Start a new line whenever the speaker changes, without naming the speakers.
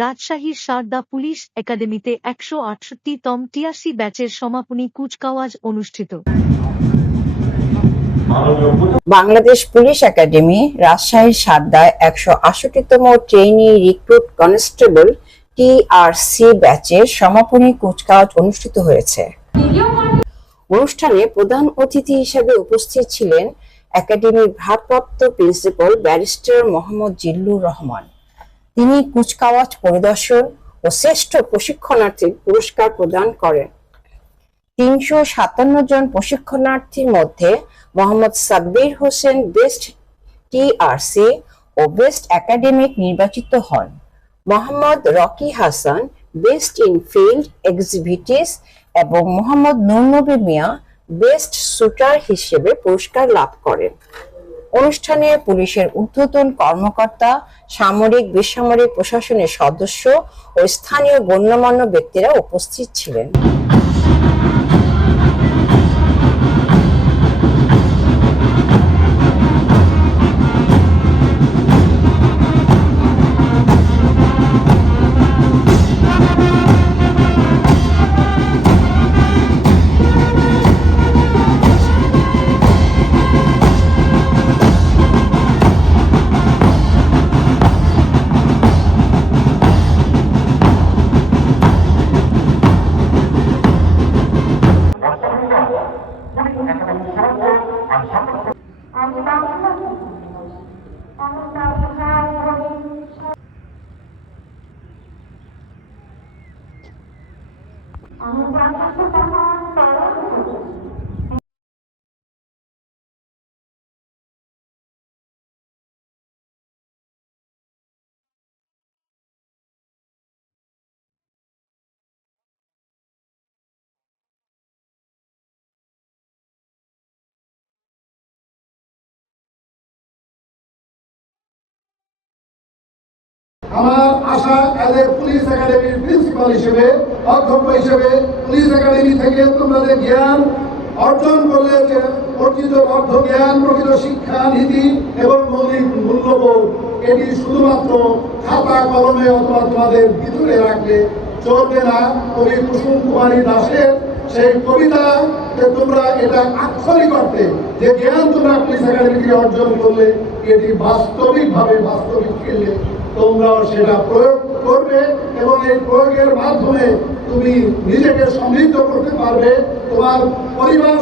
রাজশাহীর সারদা পুলিশ একাডেমিতে একশো আটষট্টিতম টিআরসি ব্যাচের সমাপনী কুচকাওয়াজ অনুষ্ঠিত।
বাংলাদেশ পুলিশ একাডেমি রাজশাহীর সারদায় একশো আষট্টিতম ট্রেইনি রিক্রুট কনস্টেবল টিআরসি ব্যাচের সমাপনী কুচকাওয়াজ অনুষ্ঠিত হয়েছে। অনুষ্ঠানে প্রধান অতিথি হিসেবে উপস্থিত ছিলেন একাডেমির ভারপ্রাপ্ত প্রিন্সিপাল ব্যারিস্টার মোহাম্মদ জিল্লুর রহমান। তিনি কুচকাওয়াজ পরিদর্শন ও শ্রেষ্ঠ প্রশিক্ষণার্থীর পুরস্কার প্রদান করেন। তিনশো সাতান্ন জন প্রশিক্ষণার্থীর মধ্যে মোহাম্মদ সাব্বির হোসেন বেস্ট টিআরসি ও বেস্ট একাডেমিক নির্বাচিত হন। Mohammad Rocky Hasan best in field activities এবং মোহাম্মদ নুরনবী মিয়া বেস্ট শুটার হিসেবে পুরস্কার লাভ করেন। অনুষ্ঠানে পুলিশের ঊর্ধ্বতন কর্মকর্তা সামরিক বেসামরিক প্রশাসনের সদস্য ও স্থানীয় গণ্যমান্য ব্যক্তিরা উপস্থিত ছিলেন।
আমি তার কাছে তখন আমার আশা অ্যাজ এ পুলিশ একাডেমির প্রিন্সিপাল হিসেবে, অধ্যক্ষ হিসেবে পুলিশ একাডেমি থেকে তোমাদের জ্ঞান অর্জন করলে যে অর্জিত অর্থ জ্ঞান, প্রকৃত শিক্ষা, নীতি এবং মৌলিক মূল্যবোধ এটি শুধুমাত্র খাতা, কলমে অথবা তোমাদের ভিতরে রাখলে চলবে না। কবি কুসুম কুমারী দাসের সেই কবিতা যে তোমরা এটা আক্ষরিক অর্থে যে জ্ঞান তোমরা পুলিশ একাডেমি থেকে অর্জন করলে, এটি বাস্তবিকভাবে বাস্তবিক খেললে তোমরাও সেটা প্রয়োগ করবে এবং এই প্রয়োগের মাধ্যমে তুমি নিজেকে সমৃদ্ধ করতে পারবে, তোমার পরিবার